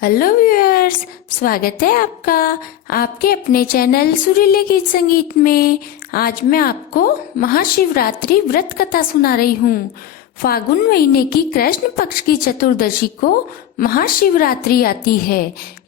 Hello viewers, स्वागत है आपका आपके अपने चैनल सुरीले गीत संगीत में। आज मैं आपको महाशिवरात्रि व्रत कथा सुना रही हूँ। फागुन महीने की कृष्ण पक्ष की चतुर्दशी को महाशिवरात्रि आती है।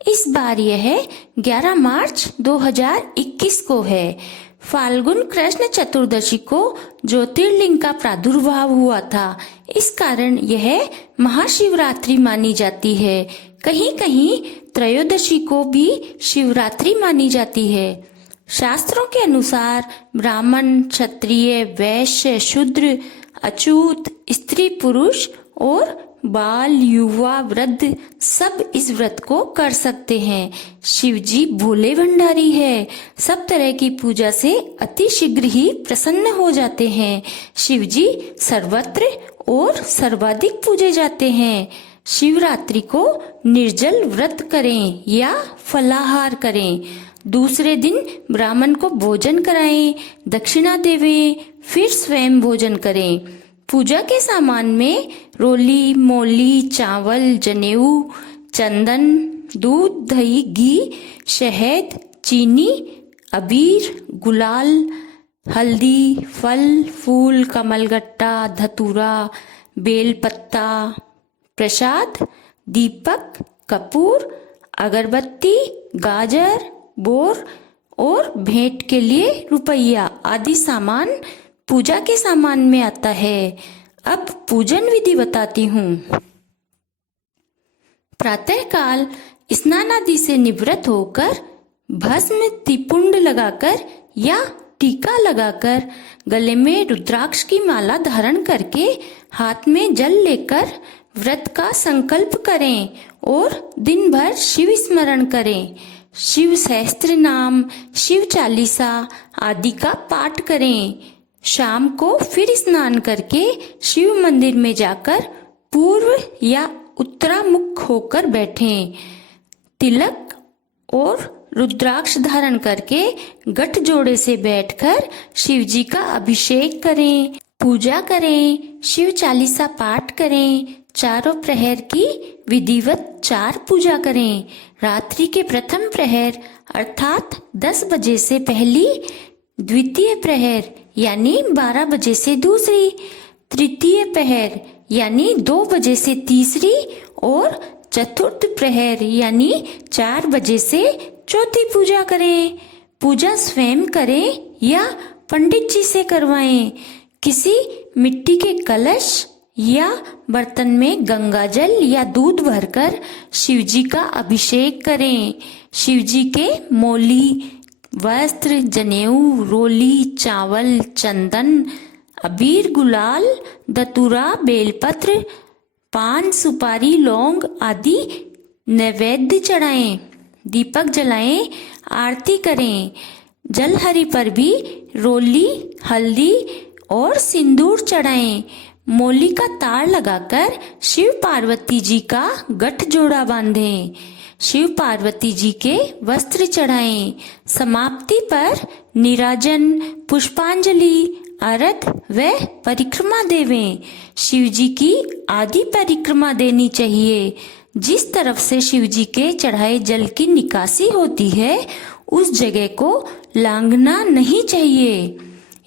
इस बार यह 11 मार्च 2021 को है। फाल्गुन कृष्ण चतुर्दशी को ज्योतिर्लिंग का प्रादुर्भाव हुआ था, इस कारण यह महाशिवरात्रि मानी जाती है। कहीं कहीं त्रयोदशी को भी शिवरात्रि मानी जाती है। शास्त्रों के अनुसार ब्राह्मण, क्षत्रिय, वैश्य, शूद्र, अछूत, स्त्री, पुरुष और बाल, युवा, वृद्ध सब इस व्रत को कर सकते हैं। शिव जी भोले भंडारी है, सब तरह की पूजा से अति शीघ्र ही प्रसन्न हो जाते हैं। शिव जी सर्वत्र और सर्वाधिक पूजे जाते हैं। शिवरात्रि को निर्जल व्रत करें या फलाहार करें। दूसरे दिन ब्राह्मण को भोजन कराएं, दक्षिणा देवें, फिर स्वयं भोजन करें। पूजा के सामान में रोली, मोली, चावल, जनेऊ, चंदन, दूध, दही, घी, शहद, चीनी, अबीर, गुलाल, हल्दी, फल फूल, कमलगट्टा, धतूरा, बेलपत्ता, प्रसाद, दीपक, कपूर, अगरबत्ती, गाजर, बोर और भेंट के लिए रुपया आदि सामान पूजा के सामान में आता है। अब पूजन विधि बताती हूँ। प्रातःकाल स्नान आदि से निवृत्त होकर भस्म त्रिपुंड लगाकर या टीका लगाकर गले में रुद्राक्ष की माला धारण करके हाथ में जल लेकर व्रत का संकल्प करें और दिन भर शिव स्मरण करें। शिव सहस्त्र नाम, शिव चालीसा आदि का पाठ करें। शाम को फिर स्नान करके शिव मंदिर में जाकर पूर्व या उत्तरामुख होकर बैठें। तिलक और रुद्राक्ष धारण करके गठ जोड़े से बैठकर शिव जी का अभिषेक करें, पूजा करें, शिव चालीसा पाठ करें। चारों प्रहर की विधिवत 4 पूजा करें। रात्रि के प्रथम प्रहर अर्थात 10 बजे से पहली, द्वितीय प्रहर यानी 12 बजे से दूसरी, तृतीय प्रहर यानी 2 बजे से तीसरी और चतुर्थ प्रहर यानी 4 बजे से चौथी पूजा करें। पूजा स्वयं करें या पंडित जी से करवाएं। किसी मिट्टी के कलश या बर्तन में गंगा जल या दूध भरकर शिवजी का अभिषेक करें। शिवजी के मोली, वस्त्र, जनेऊ, रोली, चावल, चंदन, अबीर, गुलाल, दतूरा, बेलपत्र, पान, सुपारी, लौंग आदि नैवेद्य चढ़ाएं, दीपक जलाएं, आरती करें। जलहरी पर भी रोली, हल्दी और सिंदूर चढ़ाएं। मोली का तार लगाकर शिव पार्वती जी का गठ जोड़ा बांधें। शिव पार्वती जी के वस्त्र चढ़ाएं। समाप्ति पर निराजन, पुष्पांजलि, अर्घ व परिक्रमा देवें। शिव जी की आदि परिक्रमा देनी चाहिए। जिस तरफ से शिव जी के चढ़ाए जल की निकासी होती है उस जगह को लांघना नहीं चाहिए।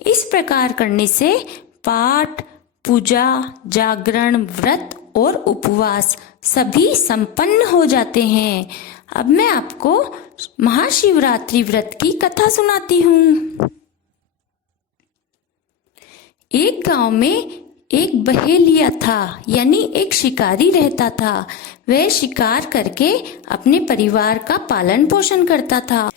इस प्रकार करने से पाठ, पूजा, जागरण, व्रत और उपवास सभी संपन्न हो जाते हैं। अब मैं आपको महाशिवरात्रि व्रत की कथा सुनाती हूँ। एक गांव में एक बहेलिया था, यानी एक शिकारी रहता था। वह शिकार करके अपने परिवार का पालन पोषण करता था।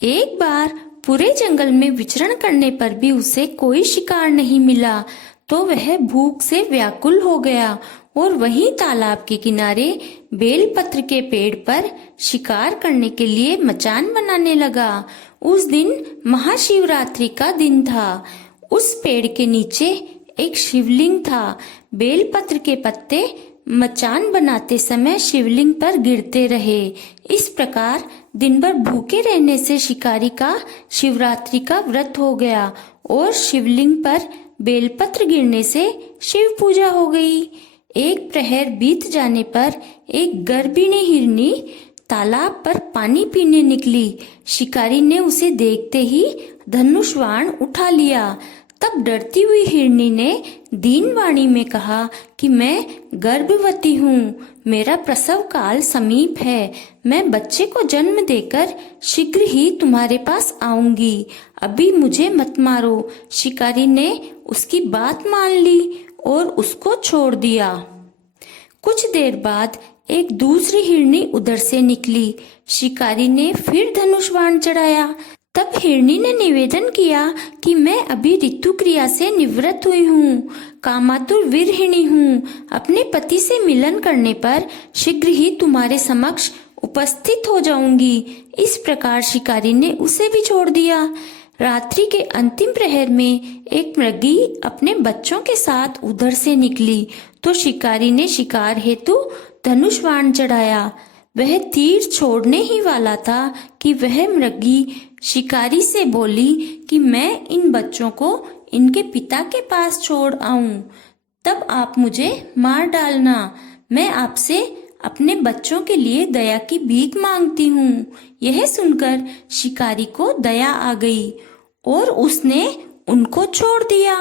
एक बार पूरे जंगल में विचरण करने पर भी उसे कोई शिकार नहीं मिला तो वह भूख से व्याकुल हो गया और वहीं तालाब के किनारे बेलपत्र के पेड़ पर शिकार करने के लिए मचान बनाने लगा। उस दिन महाशिवरात्रि का दिन था। उस पेड़ के नीचे एक शिवलिंग था। बेलपत्र के पत्ते मचान बनाते समय शिवलिंग पर गिरते रहे। इस प्रकार दिन भर भूखे रहने से शिकारी का शिवरात्रि का व्रत हो गया और शिवलिंग पर बेलपत्र गिरने से शिव पूजा हो गई। एक प्रहर बीत जाने पर एक गर्भिणी हिरनी तालाब पर पानी पीने निकली। शिकारी ने उसे देखते ही धनुष बाण उठा लिया। तब डरती हुई हिरनी ने दीन वाणी में कहा कि मैं गर्भवती हूँ, मेरा प्रसव काल समीप है, मैं बच्चे को जन्म देकर शीघ्र ही तुम्हारे पास आऊंगी, अभी मुझे मत मारो। शिकारी ने उसकी बात मान ली और उसको छोड़ दिया। कुछ देर बाद एक दूसरी हिरनी उधर से निकली। शिकारी ने फिर धनुष बाण चढ़ाया। तब हिरनी ने निवेदन किया कि मैं अभी ऋतु क्रिया से निवृत्त हुई हूँ, कामातुर वीरहिणी हूँ, अपने पति से मिलन करने पर शीघ्र ही तुम्हारे समक्ष उपस्थित हो जाऊंगी। इस प्रकार शिकारी ने उसे भी छोड़ दिया। रात्रि के अंतिम प्रहर में एक मृगी अपने बच्चों के साथ उधर से निकली तो शिकारी ने शिकार हेतु धनुष बाण चढ़ाया। वह तीर छोड़ने ही वाला था कि वह मृगी शिकारी से बोली कि मैं इन बच्चों को इनके पिता के पास छोड़ आऊं, तब आप मुझे मार डालना। मैं आपसे अपने बच्चों के लिए दया की भीख मांगती हूँ। यह सुनकर शिकारी को दया आ गई और उसने उनको छोड़ दिया।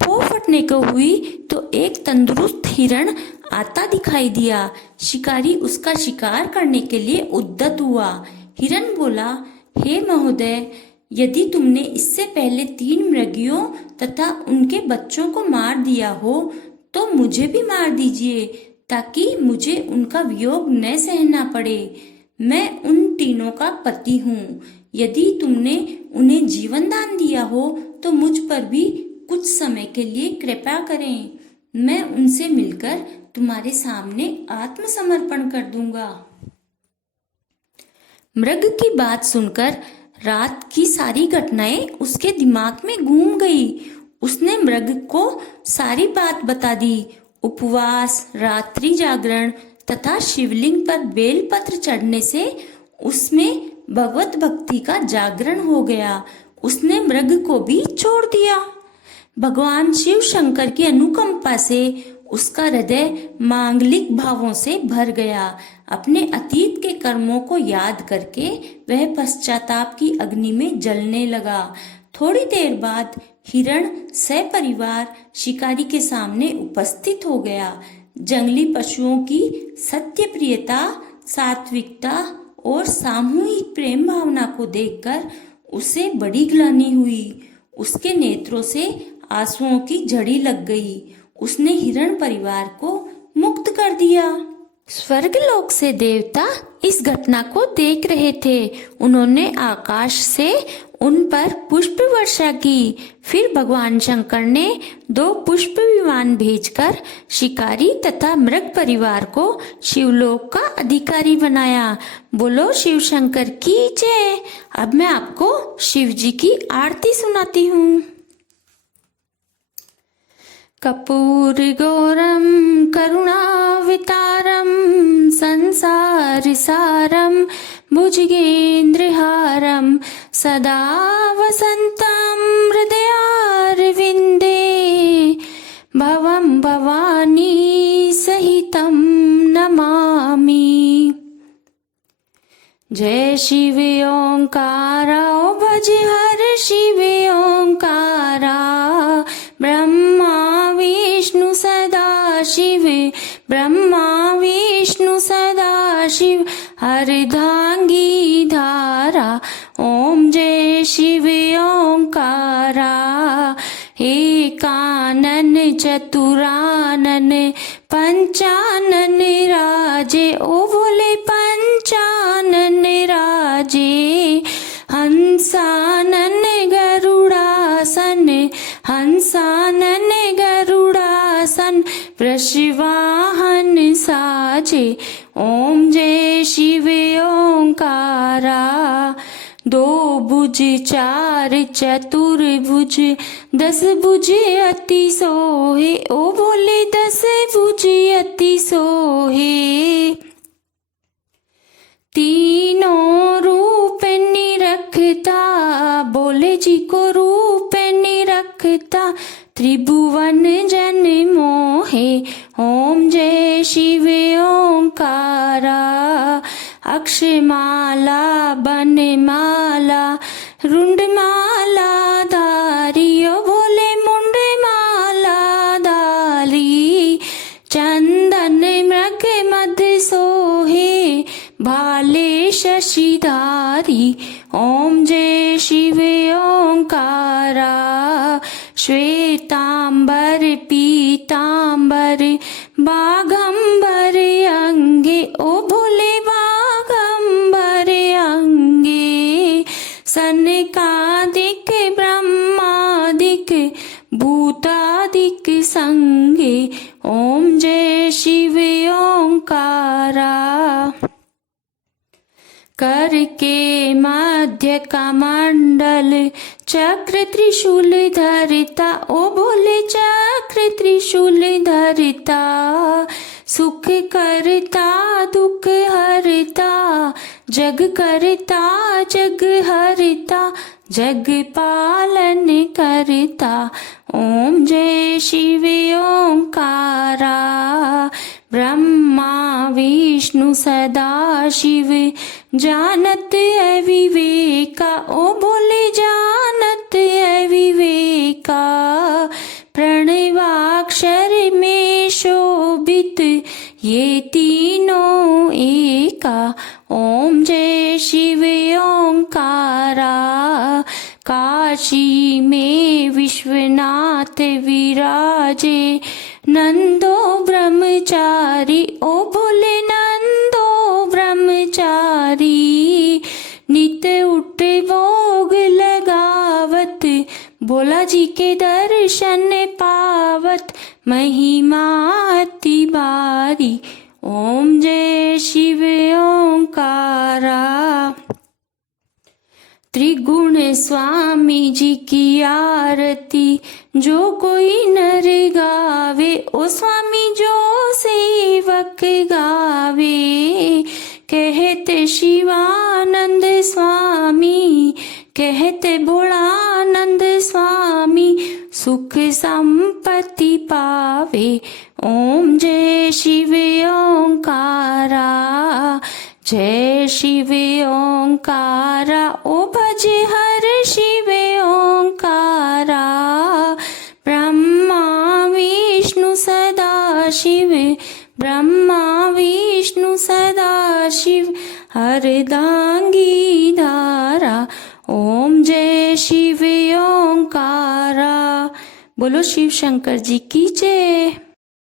पो फटने को हुई तो एक तंदुरुस्त हिरण आता दिखाई दिया। शिकारी उसका शिकार करने के लिए उद्यत हुआ। हिरण बोला, हे महोदय, यदि तुमने इससे पहले 3 मृगियों तथा उनके बच्चों को मार दिया हो तो मुझे भी मार दीजिए, ताकि मुझे उनका वियोग न सहना पड़े। मैं उन तीनों का पति हूँ। यदि तुमने उन्हें जीवन दान दिया हो तो मुझ पर भी कुछ समय के लिए कृपा करें। मैं उनसे मिलकर तुम्हारे सामने आत्मसमर्पण कर दूंगा। मृग की बात सुनकर रात की सारी घटनाएं उसके दिमाग में घूम गई। उसने मृग को सारी बात बता दी। उपवास, रात्रि जागरण तथा शिवलिंग पर बेलपत्र चढ़ने से उसमें भगवत भक्ति का जागरण हो गया। उसने मृग को भी छोड़ दिया। भगवान शिव शंकर की अनुकंपा से उसका हृदय मांगलिक भावों से भर गया। अपने अतीत के कर्मों को याद करके वह पश्चाताप की अग्नि में जलने लगा। थोड़ी देर बाद हिरण सपरिवार शिकारी के सामने उपस्थित हो गया। जंगली पशुओं की सत्य प्रियता, सात्विकता और सामूहिक प्रेम भावना को देखकर उसे बड़ी ग्लानि हुई। उसके नेत्रों से आंसुओं की झड़ी लग गई। उसने हिरण परिवार को मुक्त कर दिया। स्वर्गलोक से देवता इस घटना को देख रहे थे। उन्होंने आकाश से उन पर पुष्प वर्षा की। फिर भगवान शंकर ने 2 पुष्प विमान भेजकर शिकारी तथा मृग परिवार को शिवलोक का अधिकारी बनाया। बोलो शिव शंकर की जय। अब मैं आपको शिव जी की आरती सुनाती हूँ। कर्पूर गौरम करुणावतारम संसार सारम भुजगेन्द्रहारम सदा वसंतम हृदयारविंदे भवम भवानी सहितम नमामि। जय शिव ओंकारा भज हर शिव ओंकारा ब्रह्मा विष्णु सदा शिव ब्रह्मा विष्णु सदा शिव अर्धांगी धारा ओम जय शिव ओंकारा। एकानन चतुरानन पंचानन राजे ओ बोले पंचानन राजे। हंसानन गरुड़ासन हंसानन गरुड़ासन वृषवाहन साजे ओम जय शिव ओंकारा। 2 भुज 4 चतुर्भुज 10 भुज अति सोहे ओ बोले 10 भुज अति सोहे। तीनों रूप निरखता बोले जी को रूप निरखता त्रिभुवन जन मोहे शिव ओंकारा। अक्षमाला बनमाला रुंडमाला धारी ओ भोले मुंडमाला धारी। चंदन मृग मध्य सोहे भाले शशिधारी। ओम जय शिव ओंकारा। श्वेतांबर पीतांबर बागंबर अंगे ओ भोले बागंबर अंगे। सनकादिक ब्रह्मादिक भूतादिक संगे। ओम जय शिव ओंकारा। कर के मध्य कमंडल चक्र त्रिशूल धरता ओ भोले चक्र त्रिशूल धरता। सुख करता दुख हरता जग करता जग हरता जग पालन करता। ओम जय शिव ओंकारा। ब्रह्मा विष्णु सदा शिव जानत है विवेका ओ भोले जानत है विवेका। प्रणवाक्षर में शोभित ये तीनों एका। ओम जय शिव ओंकारा। काशी में विश्वनाथ विराजे नंदो ब्रह्मचारी ओ भोले नंदो ब्रह्मचारी। नित उठ भोग लगावत भोला जी के दर्शन पावत महिमा अति भारी। ओम जय शिव ओंकारा। त्रिगुण स्वामी जी की आरती जो कोई नर गावे ओ स्वामी जो सेवक गावे। कहते शिवानंद स्वामी कहते भोलानंद स्वामी सुख संपत्ति पावे। ओम जय शिव ओंकारा। जय शिव ओंकारा ओ भज हर शिव ओंकारा। ब्रह्मा विष्णु सदा शिव ब्रह्मा विष्णु सदा शिव हरदांगी धारा। ओम जय शिव ओंकारा। बोलो शिव शंकर जी की जय।